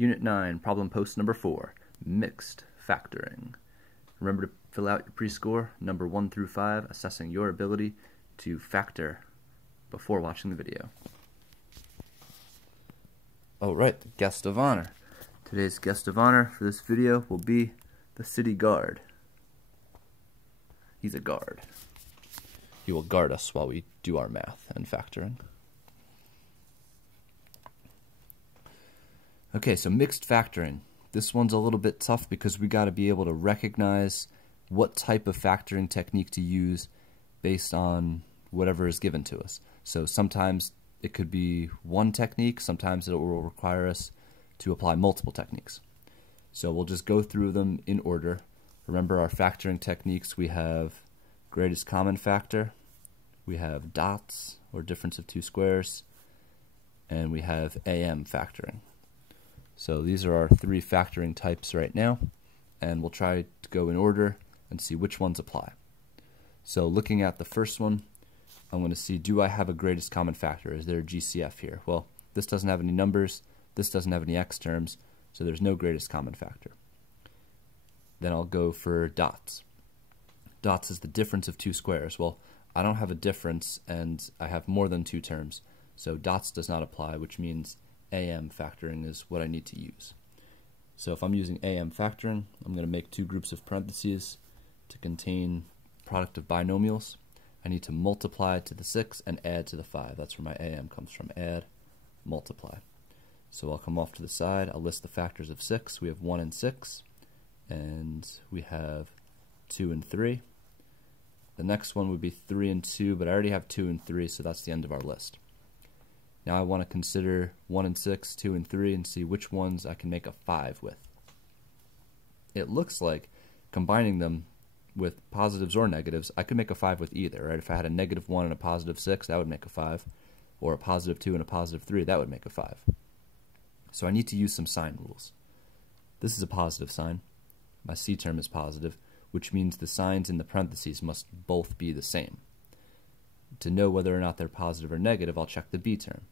Unit 9, problem post number 4, mixed factoring. Remember to fill out your pre-score, number 1 through 5, assessing your ability to factor before watching the video. Alright, the guest of honor. Today's guest of honor for this video will be the city guard. He's a guard. He will guard us while we do our math and factoring. Okay, so mixed factoring. This one's a little bit tough because we got to be able to recognize what type of factoring technique to use based on whatever is given to us. So sometimes it could be one technique, sometimes it will require us to apply multiple techniques. So we'll just go through them in order. Remember our factoring techniques, we have greatest common factor, we have dots, or difference of two squares, and we have AM factoring. So these are our three factoring types right now, and we'll try to go in order and see which ones apply. So looking at the first one, I'm going to see, do I have a greatest common factor? Is there a GCF here? Well, this doesn't have any numbers, this doesn't have any x terms, so there's no greatest common factor. Then I'll go for dots. Dots is the difference of two squares. Well, I don't have a difference and I have more than two terms, so dots does not apply, which means AM factoring is what I need to use. So if I'm using AM factoring, I'm going to make two groups of parentheses to contain product of binomials. I need to multiply to the 6 and add to the 5. That's where my AM comes from, add, multiply. So I'll come off to the side, I'll list the factors of 6. We have 1 and 6, and we have 2 and 3. The next one would be 3 and 2, but I already have 2 and 3, so that's the end of our list. Now I want to consider 1 and 6, 2 and 3, and see which ones I can make a 5 with. It looks like combining them with positives or negatives, I could make a 5 with either, right? If I had a negative 1 and a positive 6, that would make a 5. Or a positive 2 and a positive 3, that would make a 5. So I need to use some sign rules. This is a positive sign. My C term is positive, which means the signs in the parentheses must both be the same. To know whether or not they're positive or negative, I'll check the B term.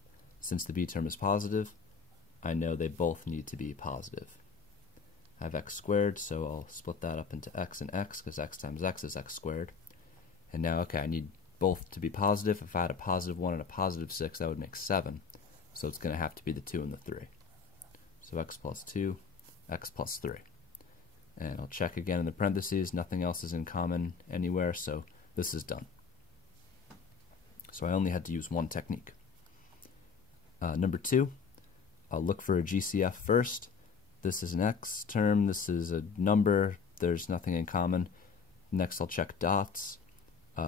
Since the B term is positive, I know they both need to be positive. I have x squared, so I'll split that up into x and x, because x times x is x squared. And now, okay, I need both to be positive. If I had a positive 1 and a positive 6, that would make 7. So it's going to have to be the 2 and the 3. So x plus 2, x plus 3. And I'll check again in the parentheses. Nothing else is in common anywhere, so this is done. So I only had to use one technique. Number 2, I'll look for a GCF first. This is an x term, this is a number, there's nothing in common. Next I'll check dots.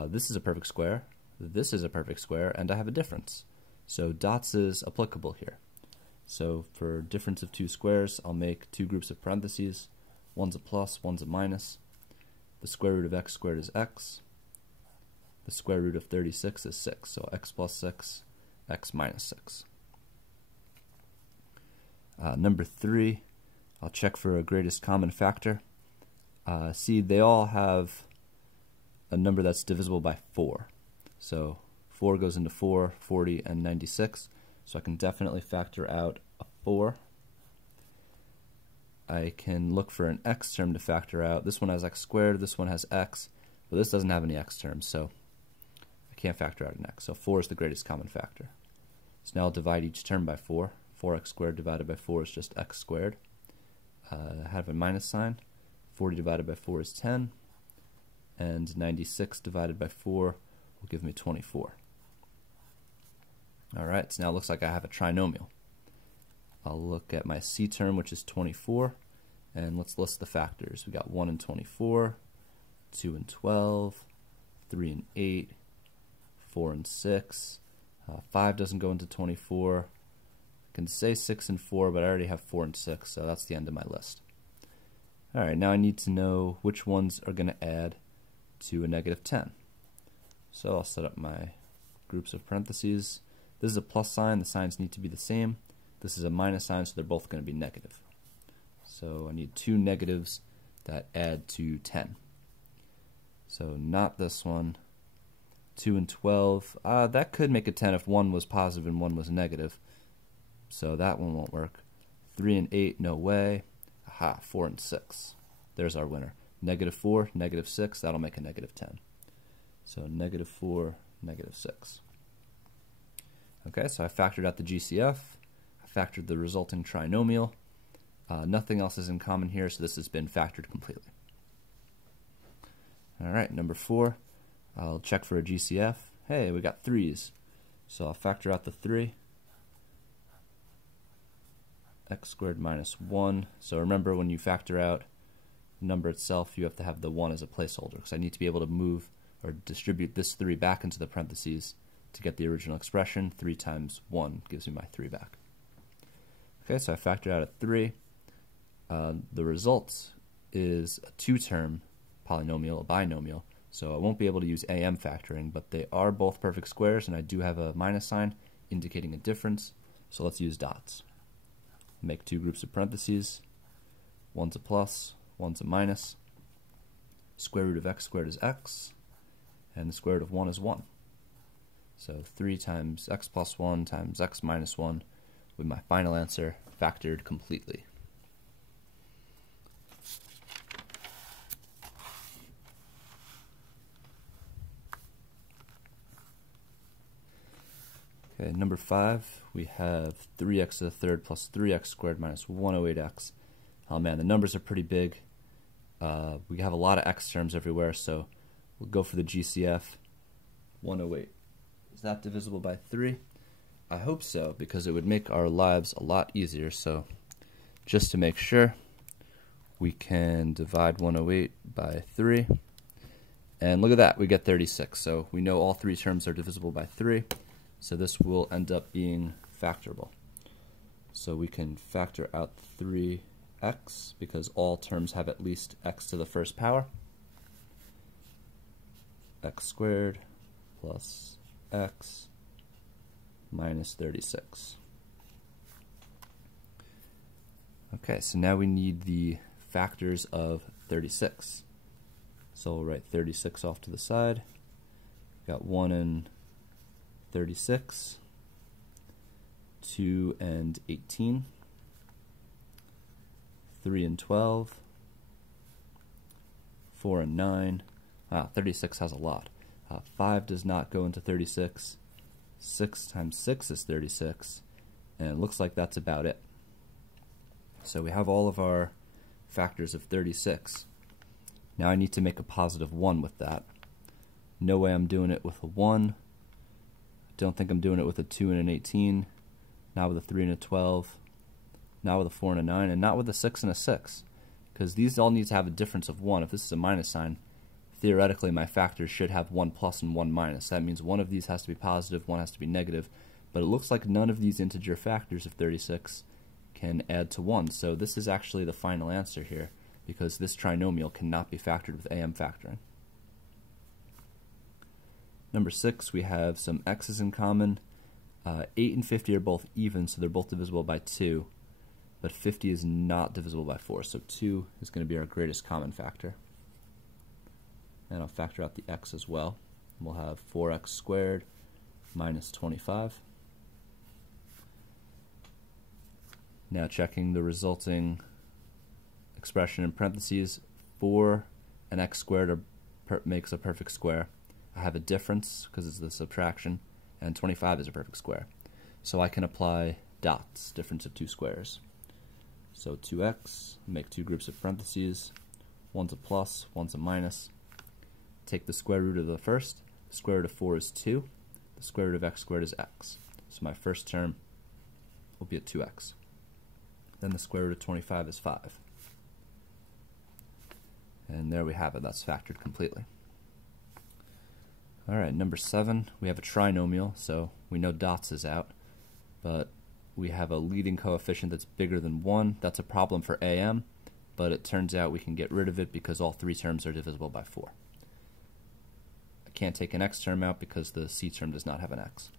This is a perfect square, this is a perfect square, and I have a difference. So dots is applicable here. So for difference of two squares, I'll make two groups of parentheses. One's a plus, one's a minus. The square root of x squared is x. The square root of 36 is 6, so x plus 6, x minus 6. Number 3, I'll check for a greatest common factor. See, they all have a number that's divisible by 4. So 4 goes into 4, 40, and 96. So I can definitely factor out a 4. I can look for an x term to factor out. This one has x squared, this one has x, but this doesn't have any x terms, so I can't factor out an x. So 4 is the greatest common factor. So now I'll divide each term by 4. 4x squared divided by 4 is just x squared. I have a minus sign. 40 divided by 4 is 10. And 96 divided by 4 will give me 24. Alright, so now it looks like I have a trinomial. I'll look at my C term, which is 24, and let's list the factors. We got 1 and 24, 2 and 12, 3 and 8, 4 and 6, 5 doesn't go into 24. I can say 6 and 4, but I already have 4 and 6, so that's the end of my list. Alright, now I need to know which ones are going to add to a negative 10. So I'll set up my groups of parentheses. This is a plus sign, the signs need to be the same. This is a minus sign, so they're both going to be negative. So I need two negatives that add to 10. So not this one. 2 and 12. That could make a 10 if one was positive and one was negative. So that one won't work. 3 and 8, no way. Aha, 4 and 6. There's our winner. -4, -6, that'll make a -10. So -4, -6. Okay, so I factored out the GCF. I factored the resulting trinomial. Nothing else is in common here, so this has been factored completely. Alright, number 4. I'll check for a GCF. Hey, we got 3's. So I'll factor out the 3. X squared minus 1. So remember, when you factor out the number itself, you have to have the 1 as a placeholder, because I need to be able to move or distribute this 3 back into the parentheses to get the original expression. 3 times 1 gives me my 3 back. Okay, so I factored out a 3. The result is a 2-term polynomial, a binomial, so I won't be able to use AM factoring, but they are both perfect squares, and I do have a minus sign indicating a difference, so let's use dots. Make 2 groups of parentheses. One's a plus, one's a minus. Square root of x squared is x, and the square root of 1 is 1. So 3 times x plus 1 times x minus 1 with my final answer factored completely. Okay, number 5, we have 3x to the third plus 3x squared minus 108x. Oh man, the numbers are pretty big. We have a lot of x terms everywhere, so we'll go for the GCF. 108. Is that divisible by 3? I hope so, because it would make our lives a lot easier. So just to make sure, we can divide 108 by 3. And look at that, we get 36. So we know all 3 terms are divisible by 3. So this will end up being factorable. So we can factor out 3x, because all terms have at least x to the first power. X squared plus x minus 36. Okay, so now we need the factors of 36. So we'll write 36 off to the side. Got 1 and 36, 2 and 18, 3 and 12, 4 and 9. 36 has a lot. 5 does not go into 36. 6 times 6 is 36, and it looks like that's about it. So we have all of our factors of 36. Now I need to make a positive 1 with that. No way I'm doing it with a 1. Don't think I'm doing it with a 2 and an 18, not with a 3 and a 12, not with a 4 and a 9, and not with a 6 and a 6, because these all need to have a difference of 1. If this is a minus sign, theoretically my factors should have 1 plus and 1 minus. That means one of these has to be positive, one has to be negative, but it looks like none of these integer factors of 36 can add to 1, so this is actually the final answer here, because this trinomial cannot be factored with AM factoring. Number 6, we have some x's in common. 8 and 50 are both even, so they're both divisible by 2, but 50 is not divisible by 4, so 2 is going to be our greatest common factor. And I'll factor out the x as well. We'll have 4x squared minus 25. Now checking the resulting expression in parentheses, 4 and x squared makes a perfect square. I have a difference because it's the subtraction, and 25 is a perfect square. So I can apply dots, difference of 2 squares. So 2x, make 2 groups of parentheses, one's a plus, one's a minus. Take the square root of the first, the square root of 4 is 2, the square root of x squared is x. So my first term will be at 2x. Then the square root of 25 is 5. And there we have it, that's factored completely. Alright, number 7, we have a trinomial, so we know dots is out, but we have a leading coefficient that's bigger than 1. That's a problem for AM, but it turns out we can get rid of it because all 3 terms are divisible by 4. I can't take an x term out because the c term does not have an x.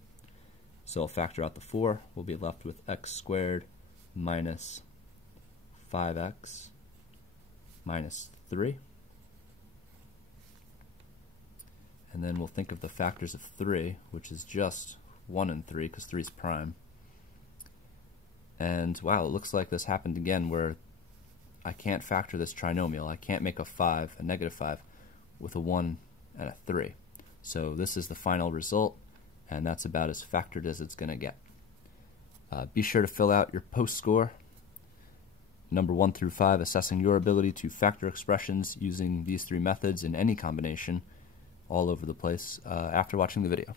So I'll factor out the 4, we'll be left with x squared minus 5x minus 3. And then we'll think of the factors of 3, which is just 1 and 3, because 3 is prime. And wow, it looks like this happened again where I can't factor this trinomial. I can't make a negative 5, with a 1 and a 3. So this is the final result, and that's about as factored as it's going to get. Be sure to fill out your post score, number 1 through 5, assessing your ability to factor expressions using these 3 methods in any combination all over the place after watching the video.